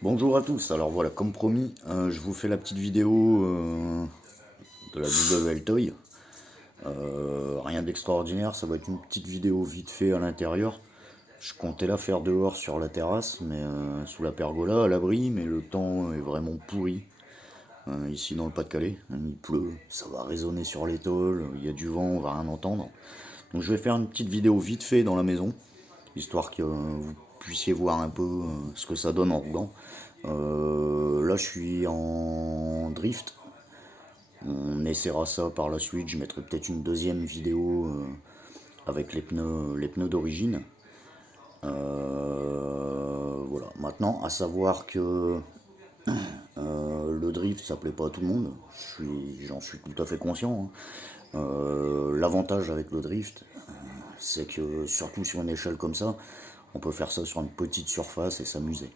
Bonjour à tous, alors voilà, comme promis, je vous fais la petite vidéo de la double Altoy. Rien d'extraordinaire, ça va être une petite vidéo vite fait à l'intérieur. Je comptais la faire dehors sur la terrasse, mais sous la pergola, à l'abri, mais le temps est vraiment pourri. Ici dans le Pas-de-Calais, il pleut, ça va résonner sur les tôles, il y a du vent, on va rien entendre. Donc je vais faire une petite vidéo vite fait dans la maison, histoire que vous puissiez voir un peu ce que ça donne en roulant. Là, je suis en drift. On essaiera ça par la suite. Je mettrai peut-être une deuxième vidéo avec les pneus d'origine. Voilà. Maintenant, à savoir que le drift, ça plaît pas à tout le monde. J'en suis tout à fait conscient, hein. L'avantage avec le drift, c'est que surtout sur une échelle comme ça, on peut faire ça sur une petite surface et s'amuser.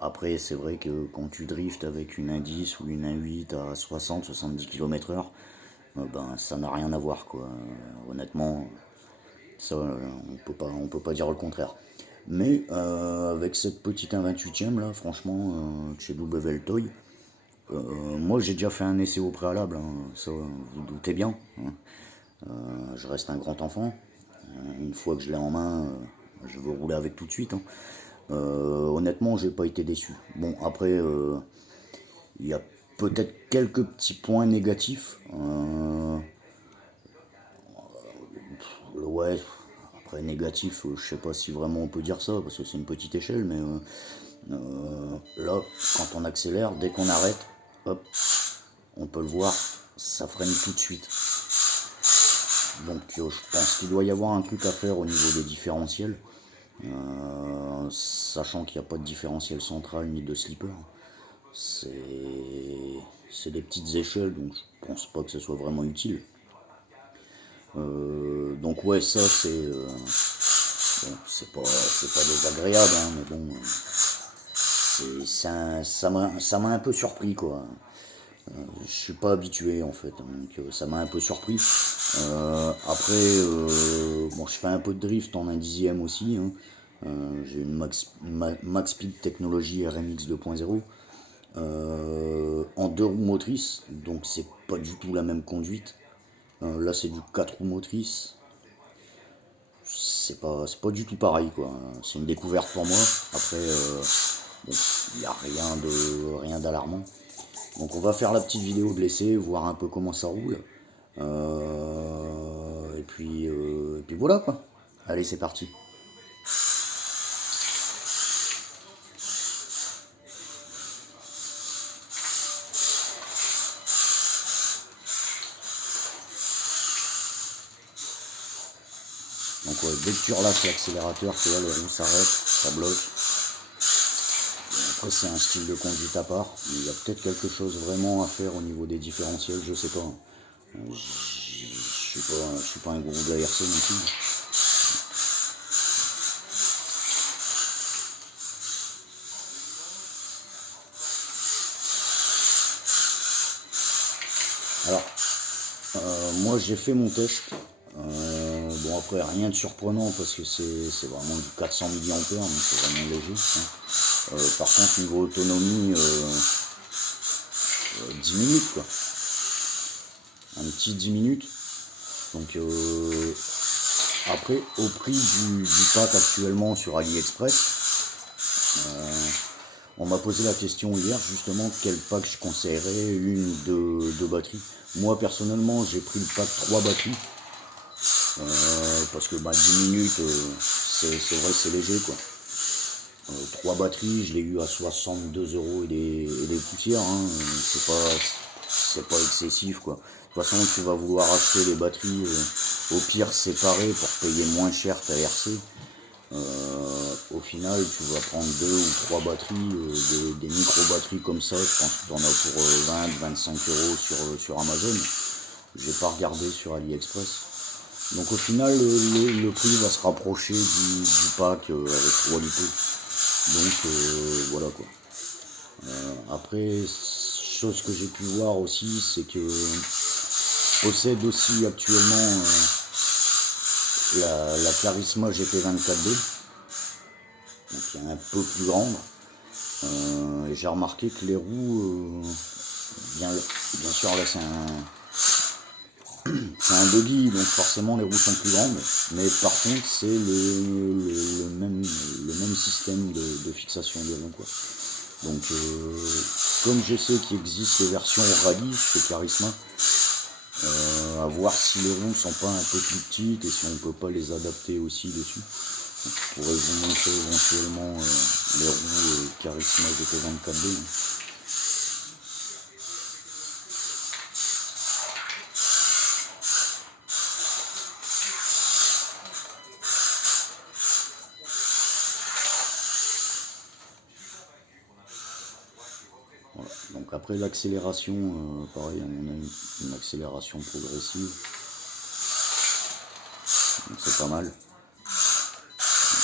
Après, c'est vrai que quand tu driftes avec une 1.10 ou une 1.8 à 60-70 km/h, ben, ça n'a rien à voir, quoi. Honnêtement, ça, on peut pas dire le contraire. Mais avec cette petite 1.28e, là, franchement, chez W Toy, moi j'ai déjà fait un essai au préalable, hein, ça vous doutez bien, hein. Je reste un grand enfant. Une fois que je l'ai en main, je veux rouler avec tout de suite, hein. Honnêtement, j'ai pas été déçu. Bon, après, il y a peut-être quelques petits points négatifs. Ouais, après négatif, je sais pas si vraiment on peut dire ça, parce que c'est une petite échelle, mais là, quand on accélère, dès qu'on arrête, hop, on peut le voir, ça freine tout de suite. Donc je pense qu'il doit y avoir un truc à faire au niveau des différentiels, sachant qu'il n'y a pas de différentiel central ni de slipper. C'est des petites échelles, donc je pense pas que ce soit vraiment utile. Donc ouais, ça bon, c'est pas désagréable, hein, mais bon, ça m'a un peu surpris, quoi. Je suis pas habitué en fait, donc ça m'a un peu surpris. Après, bon, je fais un peu de drift en 1/10 aussi, hein. J'ai une Max Speed Technology RMX 2.0 en deux roues motrices, donc c'est pas du tout la même conduite. Là, c'est du 4 roues motrices, c'est pas du tout pareil, quoi. C'est une découverte pour moi. Après, bon, il n'y a rien d'alarmant. Donc on va faire la petite vidéo de l'essai, voir un peu comment ça roule. Et puis voilà, quoi. Allez, c'est parti. Donc ouais, dès que tu relâches l'accélérateur, tu vois, les roues s'arrêtent, ça bloque. Après, c'est un style de conduite à part. Il y a peut-être quelque chose vraiment à faire au niveau des différentiels, je sais pas. Je suis pas un gourou de la RC non plus. Alors, moi j'ai fait mon test. Bon, après, rien de surprenant parce que c'est vraiment du 400 mAh, donc c'est vraiment léger, hein. Par contre, niveau autonomie, 10 minutes, quoi. Un petit 10 minutes. Donc, après, au prix du pack actuellement sur AliExpress, on m'a posé la question hier justement quel pack je conseillerais, une ou deux batteries. Moi personnellement j'ai pris le pack 3 batteries, parce que bah, 10 minutes c'est vrai, c'est léger, quoi. 3 batteries, je l'ai eu à 62 € et des poussières, hein. C'est pas excessif, quoi. De toute façon tu vas vouloir acheter les batteries au pire séparées pour payer moins cher ta RC. Au final, tu vas prendre deux ou trois batteries, des micro-batteries comme ça. Je pense que tu en as pour 20-25 € sur Amazon. J'ai pas regardé sur AliExpress. Donc au final, le prix va se rapprocher du pack avec 3 litos. Donc voilà, quoi. Après, chose que j'ai pu voir aussi, c'est que je possède aussi actuellement la Charisma GP24D. donc qui est un peu plus grande. Et j'ai remarqué que les roues, bien sûr là c'est un buggy, donc forcément les roues sont plus grandes, mais par contre c'est le même système de fixation des roues, quoi. Donc comme je sais qu'il existe les versions rallye chez Charisma, à voir si les roues sont pas un peu plus petites et si on peut pas les adapter aussi dessus. Donc, je pourrais vous montrer éventuellement les roues Charisma GT24D. Voilà. Donc après l'accélération, pareil, on a une accélération progressive. Donc c'est pas mal.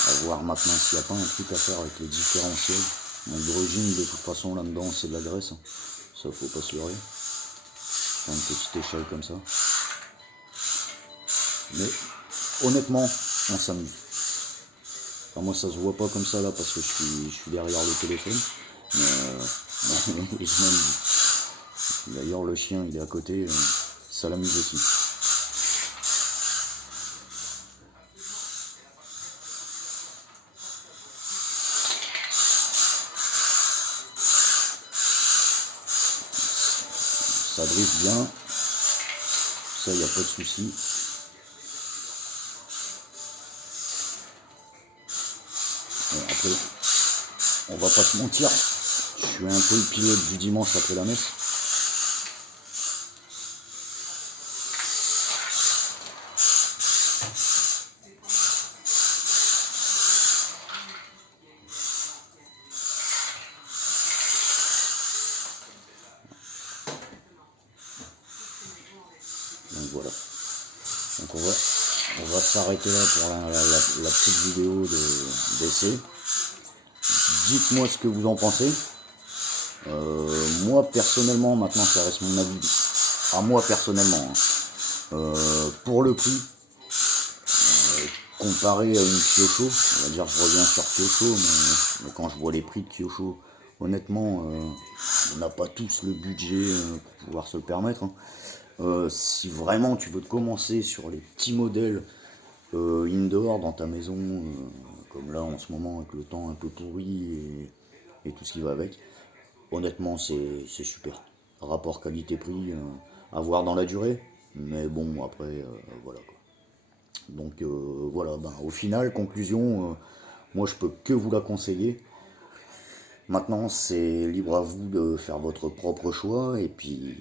À voir maintenant s'il n'y a pas un truc à faire avec les différentiels. L'hydrogène de toute façon là-dedans c'est de la graisse. Ça faut pas se leurrer. Faire une petite échelle comme ça. Mais honnêtement, on s'amuse. Enfin, moi ça se voit pas comme ça là parce que je suis derrière le téléphone. Mais je m'amuse. D'ailleurs le chien il est à côté, ça l'amuse aussi. Ça drift bien, ça il n'y a pas de souci. Bon, après, on va pas se mentir, je suis un peu le pilote du dimanche après la messe. Donc voilà. Donc on va s'arrêter là pour la petite vidéo d'essai. Dites-moi ce que vous en pensez. Moi personnellement, maintenant ça reste mon avis à moi personnellement, hein. Pour le prix, comparé à une Kyosho, on va dire je reviens sur Kyosho, mais quand je vois les prix de Kyosho, honnêtement, on n'a pas tous le budget pour pouvoir se le permettre, hein. Si vraiment tu veux te commencer sur les petits modèles indoor dans ta maison, comme là en ce moment avec le temps un peu pourri et tout ce qui va avec, honnêtement c'est super. Rapport qualité-prix, à voir dans la durée, mais bon après voilà quoi. Donc voilà, ben, au final, conclusion, moi je peux que vous la conseiller. Maintenant, c'est libre à vous de faire votre propre choix. Et puis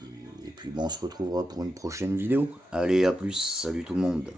bon, on se retrouvera pour une prochaine vidéo. Allez, à plus, salut tout le monde.